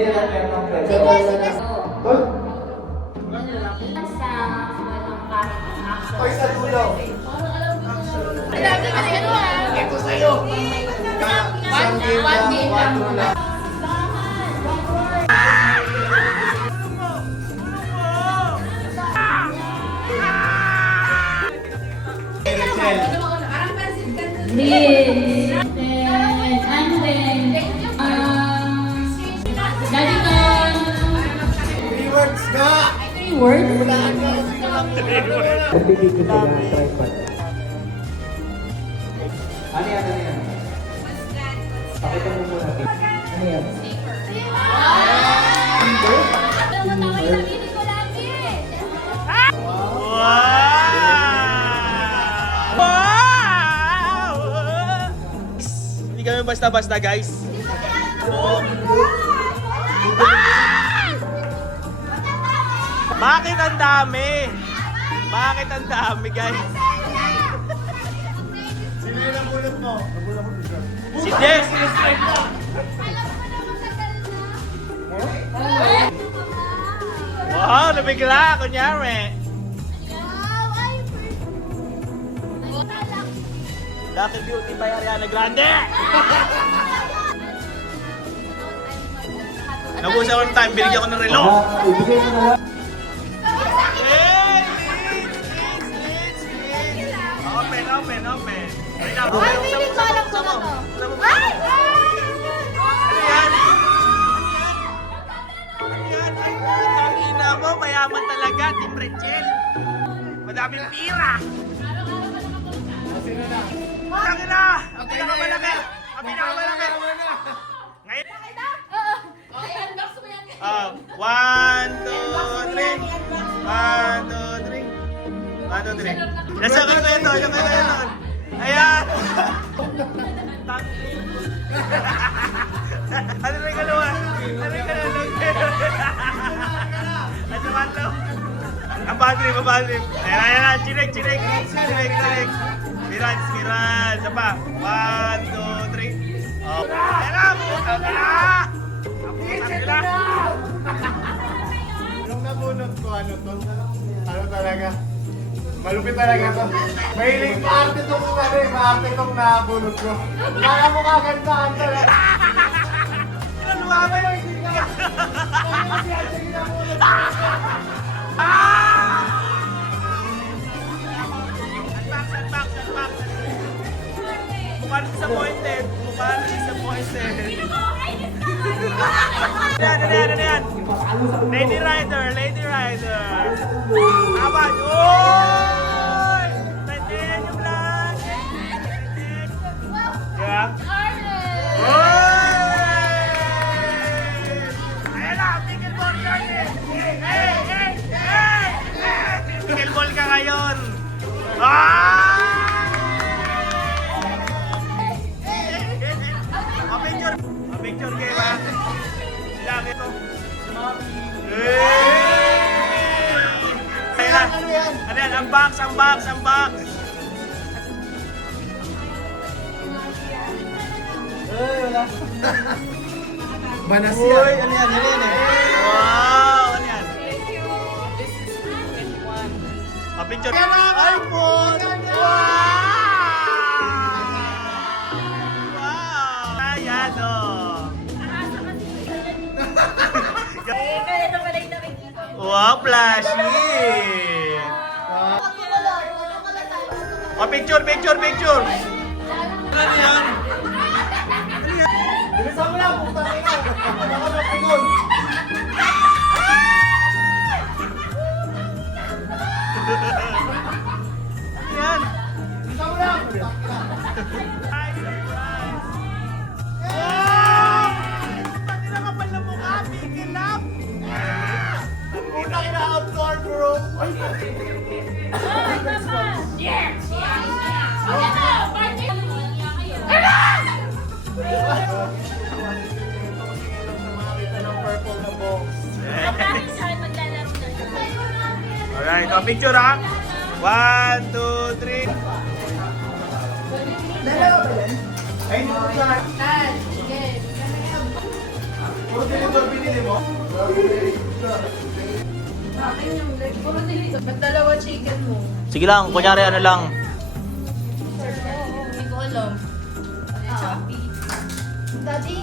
Hoy, sa dulo. Ito sa'yo. Isang game lang, 4 lang. Liz, and then, Dalicon. 3 words nga! 3 words? Nagpipigil sila ng tripod. Ano yan? Pakita mo muna. Ano yan? Hindi kami basta-basta, guys. Bakit ang dami? Bakit ang dami, guys? Sino yung nabulot mo? Nabulot mo, Bishop. Si Jess! Wow, nabigla, kunyari. Lucky Beauty by Ariana Grande! Nabusa ko ng time, binigyan ko ng relo. Ibigay mo na lang. Open. Ay, feeling ko alam ko na to. Ay! Ano yan? Tangina mo, mayaman talaga, Team Rachel. Madaming pira. Sino na? Tangina! Ang pinakamalaki! Ang pinakamalaki! Ngayon? One, two, three. 1, 2, 3. Nasa ko na ito. Ayan! Ano rin kalawa? Ano naman to? Ang badrip. Ayan. Chinek. Mirans. Isa pa. 1, 2, 3. Oh. Ayan na! Puto na! Yung nabulot ko, ano to? Ano talaga? Malupit talaga to. Mahilig maarte tong nabulot ko. Kaya mo kagandahan talaga. Lumabay yung hindi ka! Unbox. Mukhang disappointed. Ano yan? Lady Rider. Awan. Oy! Tantin yung vlog. Yeah? Oy! Ayan na, pickleball yun eh. Hey! Pickleball ka ngayon. Picture game ha. Lang ito. Ano yan? Unbox. Wala. Banas Uy, yan. ano yan eh. Wow, ano yan? Picture. iPhone! Wow! Ayan o. Wow, flashy! Picture! Ano yan? Bilisan mo lang, puta na yan. Ano ka na pingon? Ano yan? Bilisan mo lang. Pati na kapal na mukha, bigil up! Puta na outdoor, bro. Alright, picture ha. 1, 2, 3. Dalawa ba yan? Ay, hindi ko saan. Puro tinidor, binili mo? Akin yung leg. Puro dito. Ba't dalawa chicken mo? Sige lang, kunyari ano lang. Hindi ko alam. Choppy. Daddy?